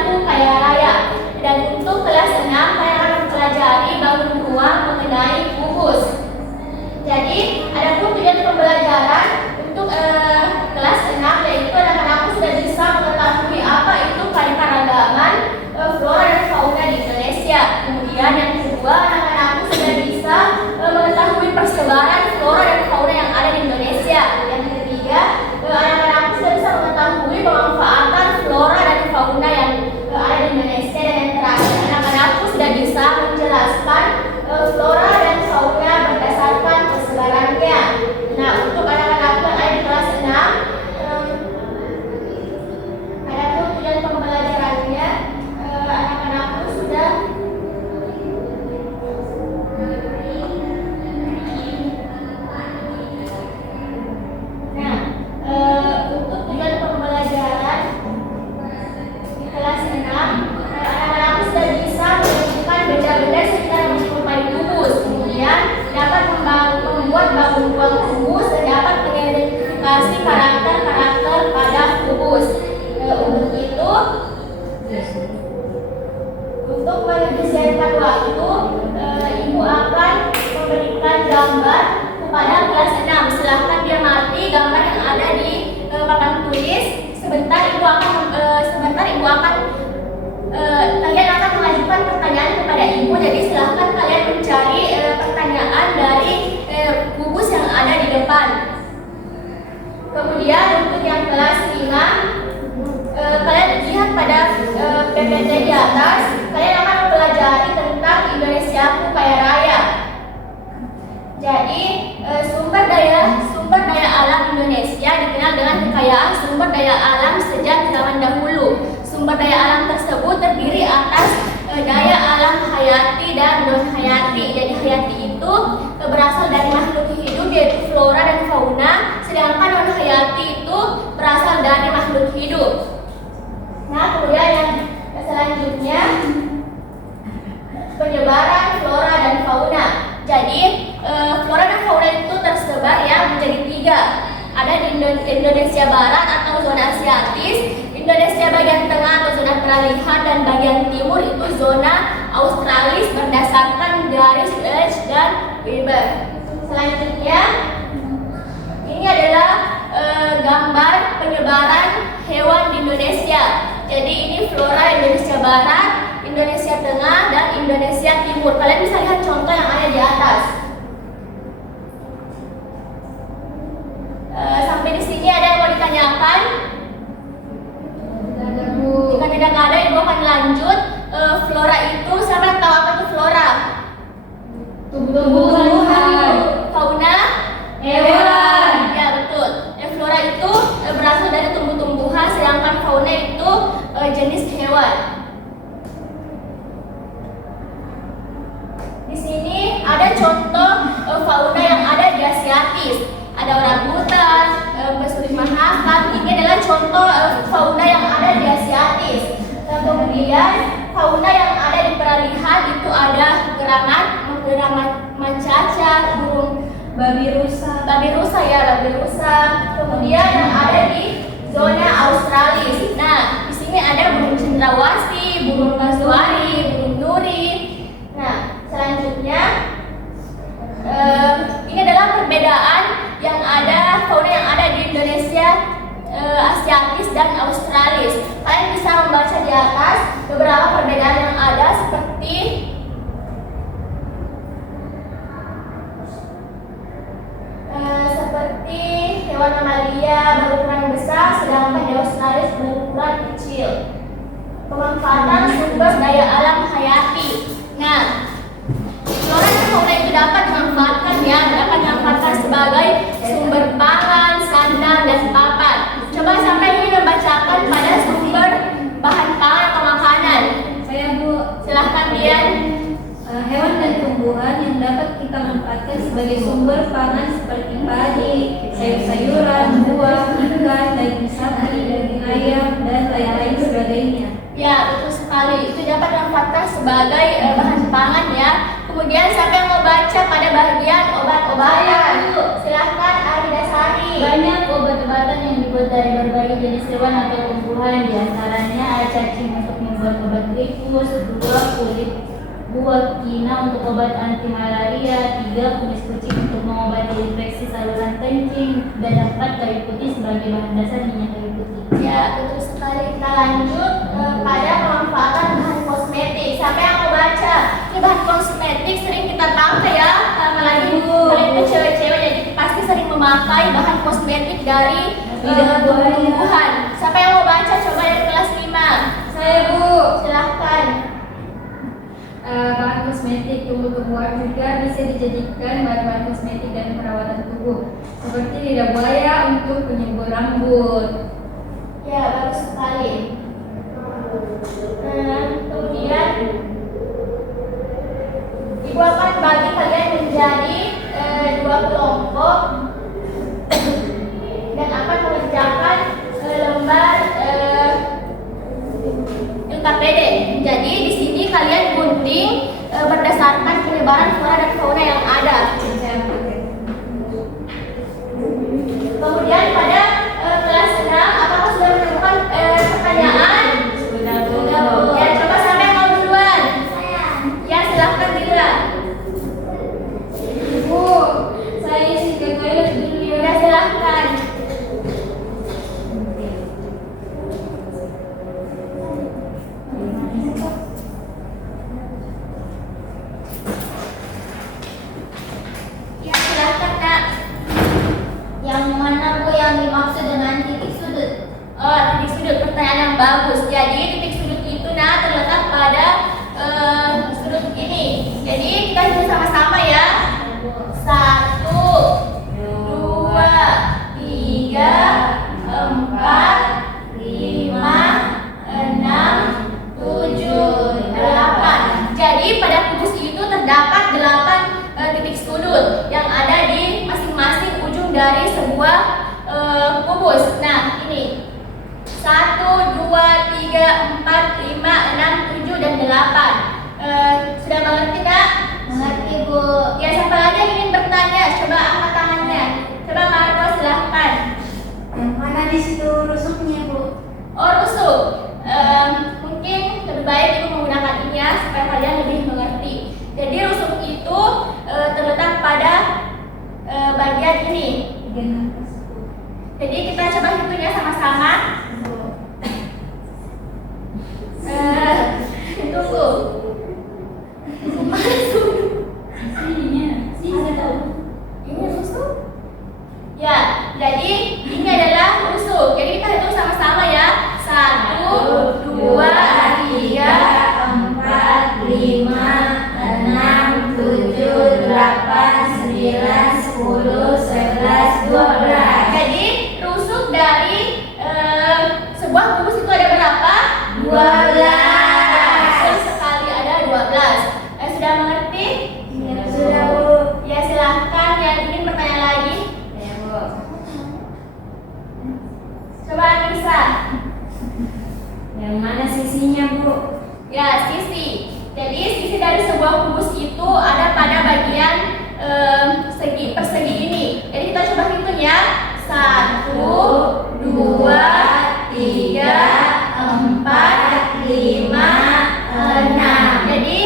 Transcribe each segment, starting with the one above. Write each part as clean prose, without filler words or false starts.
Indonesiaku Kaya Raya. Dan untuk kelas 6 kalian akan mempelajari bangun ruang mengenai kubus. Jadi, adapun tujuan pembelajaran untuk kelas 6 yaitu anak-anakku sudah bisa mengetahui apa itu keanekaragaman flora dan fauna di Indonesia. Kemudian yang kedua, anak-anakku sudah bisa mengetahui persebaran flora dan fauna yang ada di Indonesia. Yang ketiga, anak-anakku sudah bisa mengetahui pemanfaatan flora dan fauna yang ada di Indonesia. Dan yang terakhir, anak-anakku sudah bisa menjelaskan flora dan fauna berdasarkan persebarannya. Nah, untuk anak-anakku yang ada di kelas 6, adapun tujuan pembelajarannya, anak-anakku sudah untuk tujuan pembelajaran di kelas 6, anak-anakku sudah bisa menentukan benda-benda sekitar yang menyerupai kubus. Kemudian dapat membuat bangun ruang kubus dan dapat mengidentifikasi karakter-karakter pada kubus. Untuk itu, untuk menghabiskan waktu, Ibu akan memberikan gambar kepada kelas 6. Silahkan dia mati gambar yang ada di papan tulis. Sebentar Ibu akan kalian akan mengajukan pertanyaan kepada Ibu. Jadi silahkan kalian mencari pertanyaan dari kubus yang ada di depan. Kemudian untuk yang kelas 5, kalian lihat pada PPT di atas. Kalian akan mempelajari tentang Indonesiaku Kaya Raya. Jadi sumber daya alam Indonesia dikenal dengan kekayaan sumber daya alam sejak zaman dahulu. Sumber daya alam tersebut terdiri atas daya alam hayati dan non hayati. Jadi hayati itu berasal dari makhluk hidup yaitu flora dan fauna, sedangkan non hayati itu berasal dari makhluk hidup. Nah, kemudian yang selanjutnya penyebaran flora dan fauna. Jadi flora dan fauna itu tersebar ya menjadi 3. Ada di Indonesia Barat atau zona Asiatis, Indonesia bagian tengah atau zona peralihan, dan bagian timur itu zona Australis berdasarkan garis Edge dan Weber. Selanjutnya, ini adalah gambar penyebaran hewan di Indonesia. Jadi ini flora Indonesia Barat, Indonesia Tengah, dan Indonesia Timur. Kalian bisa lihat contoh yang ada di atas. Sampai di sini ada yang mau ditanyakan? Jika tidak ada, Ibu akan lanjut. Flora itu, siapa yang tahu apa itu flora? Tumbuh-tumbuhan. Fauna? Hewan. Ya, betul. Flora itu berasal dari tumbuh-tumbuhan, sedangkan fauna itu jenis hewan. Di sini ada contoh fauna yang ada di Asiatis. Ada orangutan, Besuri mahakam. Ini adalah contoh fauna yang ada di Asiatis. Kemudian fauna yang ada di peralihan itu ada gerangan macaca, burung babi rusa. Kemudian yang ada di zona Australis. Nah, di sini ada burung cendrawasih, burung kasuari, burung nuri. Nah, selanjutnya ini adalah perbedaan yang ada fauna yang ada di Indonesia, Asiatis dan Australis. Kalian bisa membaca di atas beberapa perbedaan yang ada seperti hewan mamalia berukuran besar, sedangkan di Australis berukuran kecil. Pemanfaatan sumber daya alam hayati. Nah, flora dan fauna itu dapat dimanfaatkan sebagai sumber pangan, sandang, dan papan. Coba sampai ini membacakan pada sumber bahan pangan atau makanan. Saya Bu. Silahkan Dian. Hewan dan tumbuhan yang dapat kita manfaatkan sebagai sumber pangan seperti padi, sayur-sayuran, buah, ikan, daging sapi, daging ayam, dan lain-lain sebagainya. Ya, betul sekali. Itu dapat dimanfaatkan sebagai bahan pangan ya. Kemudian siapa yang mau baca pada bagian obat-obatan? Silahkan Arida Sari. Banyak obat-obatan yang dibuat dari berbagai jenis hewan atau tumbuhan, di antaranya ada cacing untuk membuat obat tifus, 2 kulit buah kina untuk obat anti malaria, 3 kumis kucing untuk mengobati infeksi saluran kencing, dan 4 kayu putih sebagai bahan dasar minyak kayu putih. Ya, betul sekali. Kita lanjut pada pemanfaatan bahan kosmetik. Siapa yang mau baca? Ini bahan kosmetik sering kita pakai ya, apalagi kalian cewek-cewek, jadi pasti sering memakai bahan kosmetik dari tumbuhan. Siapa yang mau baca? Coba dari kelas 5. Saya, Bu. Silahkan. Bahan kosmetik tumbuh-tumbuhan juga bisa dijadikan bahan kosmetik dan perawatan tubuh, seperti lidah buaya untuk penyubur rambut. Ya, bagus sekali. Kemudian Ibu akan bagi kalian menjadi 2 kelompok dan akan mengerjakan lembar LKPD. Jadi di sini kalian gunting berdasarkan penyebaran flora dan fauna yang ada. Kemudian pada kelas 6, apakah sudah menemukan pertanyaan? Sudah, Bu. Ya, coba siapa yang mau duluan? Ya, silahkan Dila. Bu, saya isi ke toilet dulu ya. Ya, silahkan. Ya, silahkan Nak. Yang mana, Bu, yang dimaksud dengan titik sudut? Oh, titik sudut, pertanyaan yang bagus. Jadi titik sudut itu terletak pada sudut ini. Jadi kita hitung sama-sama ya. 1, 2, 3, 4, 5, 6, 7, 8. Jadi pada kubus itu terdapat 8 titik sudut yang ada di masing-masing ujung dari sebuah kubus. Nah, ini 1, 2, 3, 4, 5, 6, 7, dan 8. Sudah mengerti Kak? Mengerti, Bu. Ya, siapa lagi yang ingin bertanya? Coba angkat tangannya. Coba Marco, silahkan. Yang mana di situ rusuknya, Bu? Oh, rusuk. Mungkin lebih baik Ibu menggunakan ini ya, supaya kalian lebih mengerti. Jadi rusuk itu terletak pada bagian ini. Jadi kita coba hitung ya sama-sama. Tunggu. Ini rusuk. Ya, jadi ini adalah rusuk. Jadi kita hitung sama-sama ya. 1, 2, 3, 4, 5, 6, 7, 8, 9, 10, 11, 12. Jadi rusuk dari sebuah kubus itu ada berapa? 12. Betul sekali, ada 12. Sudah mengerti? Sudah, Bu. Ya, silahkan yang ingin bertanya lagi. Ya, Bu. Coba Anissa. Yang mana sisinya, Bu? Ya, sisi. Jadi sisi dari sebuah kubus itu ada pada bagian persegi ini. Jadi kita coba hitung ya. 1, 2, 3, 4, 5, 6. Jadi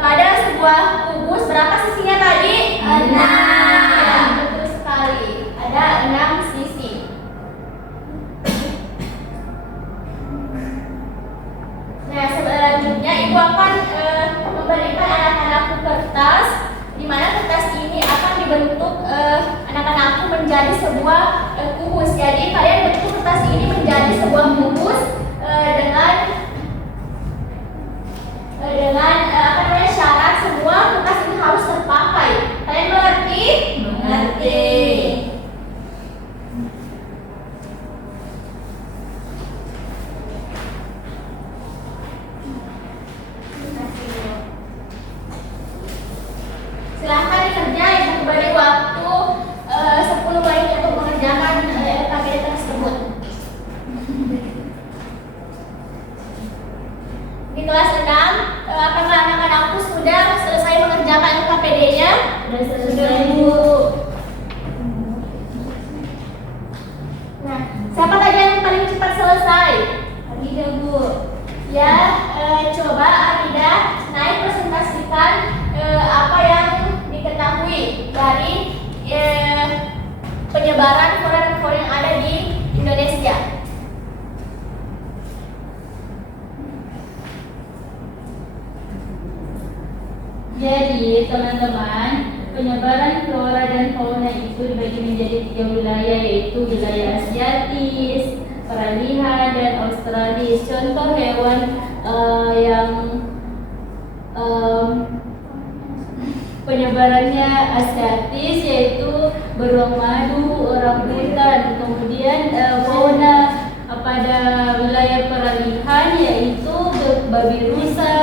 pada sebuah kubus berapa sisinya tadi? 6. Ya, betul sekali. Ada 6 sisi. Nah, selanjutnya Ibu akan memberikan anak-anakku kertas, di mana kertas ini akan dibentuk anak-anakku menjadi sebuah kubus. Jadi kalian bentuk kertas ini menjadi sebuah kubus dengan syarat semua kertas ini harus terpakai. Kalian mengerti? Mengerti. Silahkan dikerjain, Ibu beri waktu 10 menit untuk mengerjakan LKPD tersebut. Di kelas 6, apakah anak-anakku sudah selesai mengerjakan menggunakan LKPD-nya? Sudah selesai, Bu. Nah, siapa tadi yang paling cepat selesai? Arida, Bu. Ya, coba Arida naik presentasikan apa yang diketahui dari penyebaran foreign yang ada di Indonesia. Jadi teman-teman, penyebaran flora dan fauna itu dibagi menjadi 3 wilayah, yaitu wilayah Asiatis, Peralihan, dan Australis. Contoh hewan yang penyebarannya Asiatis yaitu beruang madu, orangutan. Kemudian fauna pada wilayah Peralihan yaitu babi rusa,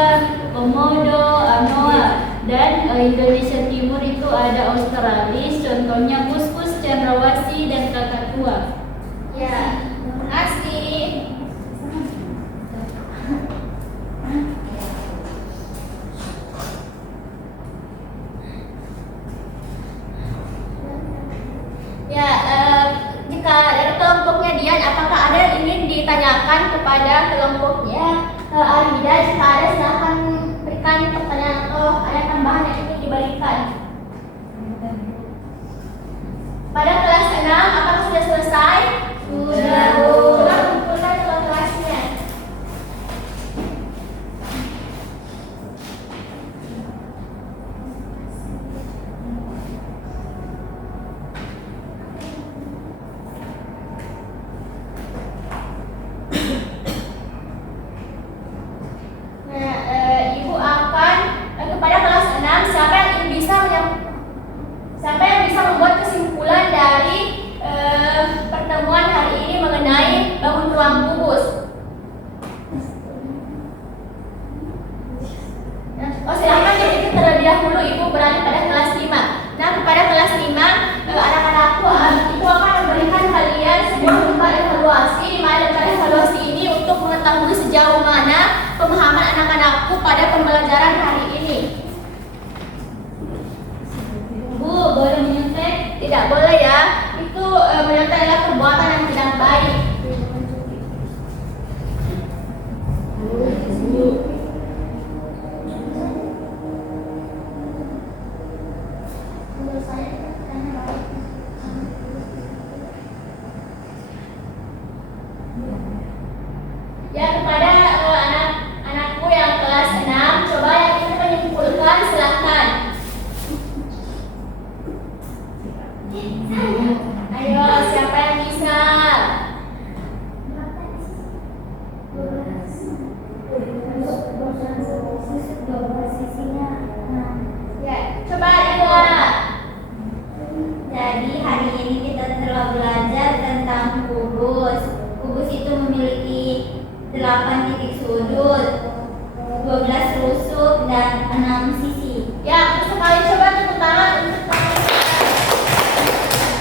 komodo, anoa. Dan Indonesia Timur itu ada Australis, contohnya kuskus, cendrawasih, dan kakatua. Ya, terima kasih. Ya, jika dari kelompoknya Dian, apakah ada yang ingin ditanyakan kepada kelompoknya Arida? Jika ada, silakan berikan pertanyaan atau ada tambahan yang ingin diberikan. Pada kelas 6, apakah sudah selesai? Sudah, Bu. Coba kumpulkan kelas-kelasnya. Nah, Ibu akan kepada kelas 6, siapa yang bisa membuat kesimpulan dari pertemuan hari ini mengenai bangun ruang kubus? Oh, silakan jadi terlebih dahulu Ibu beralih pada kelas 5. Nah, kepada kelas 5, anak-anakku itu akan memberikan kalian sebuah lembar evaluasi, di mana lembar evaluasi ini untuk mengetahui sejauh mana pemahaman anak-anakku pada pembelajaran hari ini. Bu, boleh menyontek? Tidak boleh ya, itu menyontek adalah perbuatan yang tidak baik. Ya, kepada anak-anakku yang kelas 6, coba yang ingin menyimpulkan silakan. Ayo, siapa yang bisa? Ya, coba Ila. Jadi hari ini kita telah belajar tentang kubus. Kubus itu memiliki 8 titik sudut, 12 rusuk, dan 6 sisi. Ya, sekali coba tepuk tangan untuk teman.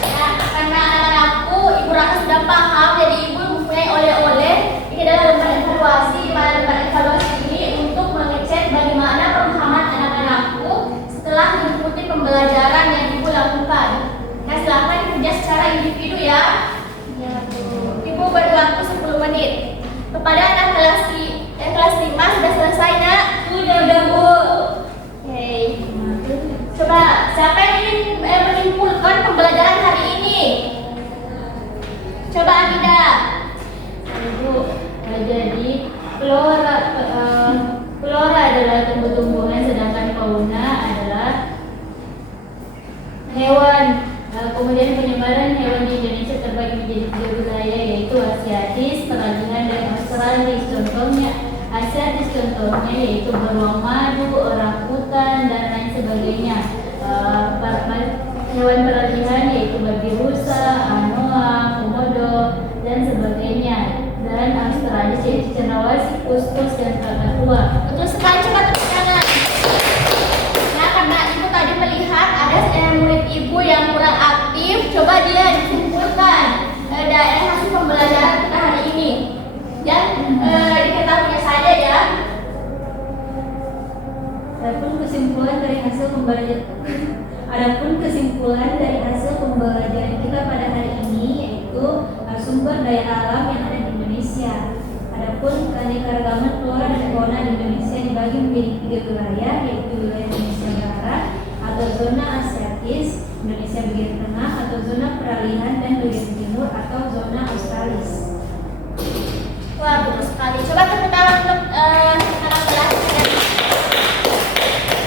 Ya, karena anak-anakku, Ibu rasa sudah paham, jadi Ibu mempunyai oleh-oleh. Ini adalah lembar evaluasi, di mana lembar evaluasi ini untuk mengecek bagaimana pemahaman anak-anakku setelah mengikuti pembelajaran yang Ibu lakukan. Nah, silakan kerja secara individu ya. Ibu beri waktu 10 menit. Kepada anak kelas 5 sudah selesai, Nak? Sudah, Bu. Oke. Coba siapa yang ingin menyimpulkan pembelajaran hari ini? Coba Anida. Ibu, jadi flora adalah tumbuh-tumbuhan, sedangkan fauna adalah hewan. Kemudian penyebaran hewan di Indonesia terbagi menjadi 3 wilayah, yaitu Asiatis, Peralihan, dan Australis. Asiatis contohnya yaitu beruang madu, orangutan, dan lain sebagainya. Hewan peralihan yaitu babi rusa, anoa, komodo, dan sebagainya. Dan Australis yaitu cendrawasih, kuskus, dan kakatua. Betul sekali, coba tepuk tangan. Nah, karena Ibu tadi melihat ada murid Ibu yang kurang aktif, coba dia disimpulkan dari hasil pembelajaran kita hari ini. Dan diketahuinya saja ya. Adapun kesimpulan dari hasil pembelajaran. Adapun kesimpulan dari hasil pembelajaran kita pada hari ini yaitu sumber daya alam yang ada di Indonesia. Adapun keanekaragaman flora dan fauna di Indonesia dibagi menjadi 3 wilayah, yaitu wilayah Indonesia Barat atau zona Asiatis, Indonesia bagian tengah atau zona peralihan, dan bagian timur atau zona Australis. Wah, betul sekali. Coba tepuk tangan untuk kakak kelas.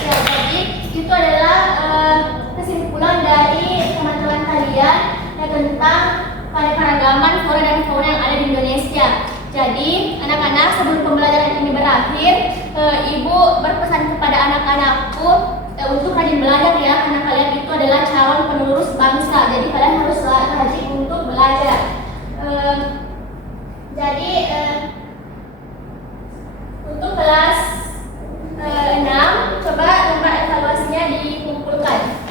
Ya, jadi itu adalah kesimpulan dari teman-teman kalian tentang keanekaragaman flora dan fauna yang ada di Indonesia. Jadi, anak-anak, sebelum pembelajaran ini berakhir, Ibu berpesan kepada anak-anakku untuk rajin belajar ya, karena kalian itu adalah calon penerus bangsa. Jadi, kalian harus rajin untuk belajar. Jadi, untuk kelas 6, coba nomor evaluasinya dikumpulkan.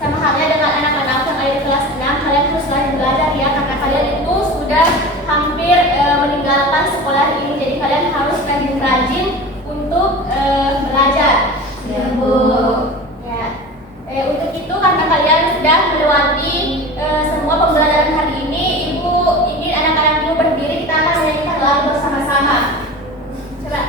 Sama halnya dengan anak-anak yang ada di kelas 6, kalian harus rajin belajar ya, karena kalian itu sudah hampir meninggalkan sekolah ini. Jadi kalian harus rajin-rajin untuk belajar. Ya, Bu. Ya. Untuk itu karena kalian sudah melewati semua pembelajaran hari ini, Ibu ingin anak-anak Ibu berdiri, kita akan menyanyikan lagu bersama-sama. Coba.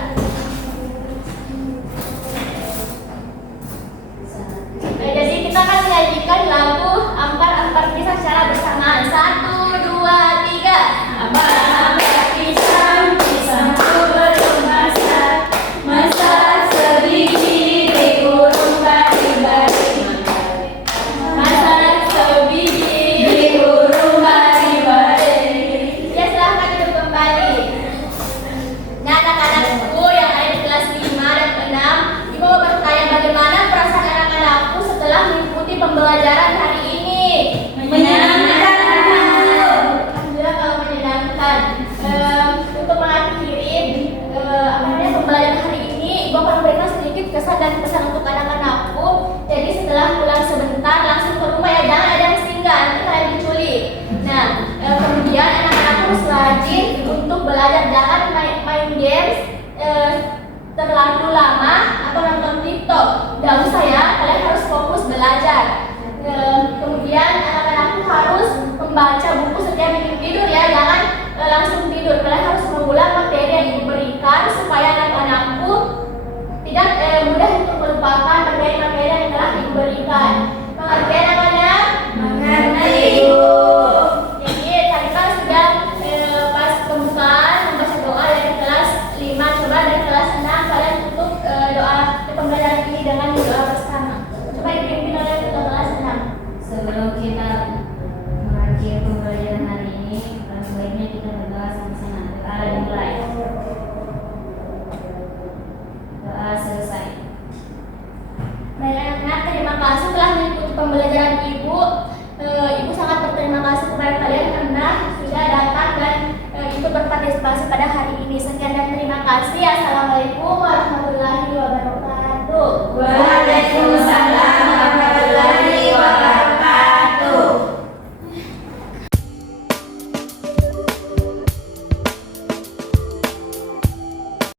Jadi kita akan menyanyikan lagu Ampar-Ampar Kisah secara bersamaan. 1, 2, 3. Ampar-ampar kisah, kisahku belum masak, masak sebiji di kurung bari-bari, masak sebiji di kurung bari-bari. Ya, silahkan duduk kembali. Nah, anak-anakku yang ada di kelas 5 dan 6, Ibu mau bertanya bagaimana perasaan anak-anakku setelah mengikuti pembelajaran hari ini? Menyenangkan. Alhamdulillah kalau menyenangkan. Untuk mengakhiri pembelajaran hari ini, Ibu akan memberikan sedikit kesan dan pesan untuk anak-anakku. Jadi setelah pulang sebentar langsung ke rumah ya, jangan ada yang singgah, nanti kalian diculik. Nah, kemudian anak-anak harus rajin untuk belajar, jangan main games terlalu lama atau nonton TikTok. Gak usah ya, kalian harus fokus belajar. Kemudian anak-anakku harus membaca buku setiap ingin tidur ya, jangan langsung tidur. Kalian harus mengulang materi yang diberikan supaya anak-anakku tidak mudah untuk melupakan materi-materi yang telah diberikan. Mengerti anak-anak? Mengerti, Ibu. Jadi tadi kan sudah pas pembukaan membaca doa dari kelas 5. Coba dari kelas 6 kalian tutup doa pembelajaran ini dengan doa bersama. Coba dipimpin oleh kelas 6. Sebelum kita mengakhiri pembelajaran hari ini, sebaiknya kita berdoa sama-sama. Doa dimulai. Doa selesai. Baik anak-anak, terima kasih telah mengikuti pembelajaran Ibu. Ibu sangat berterima kasih kepada kalian karena sudah datang dan ikut berpartisipasi pada hari ini. Sekian dan terima kasih.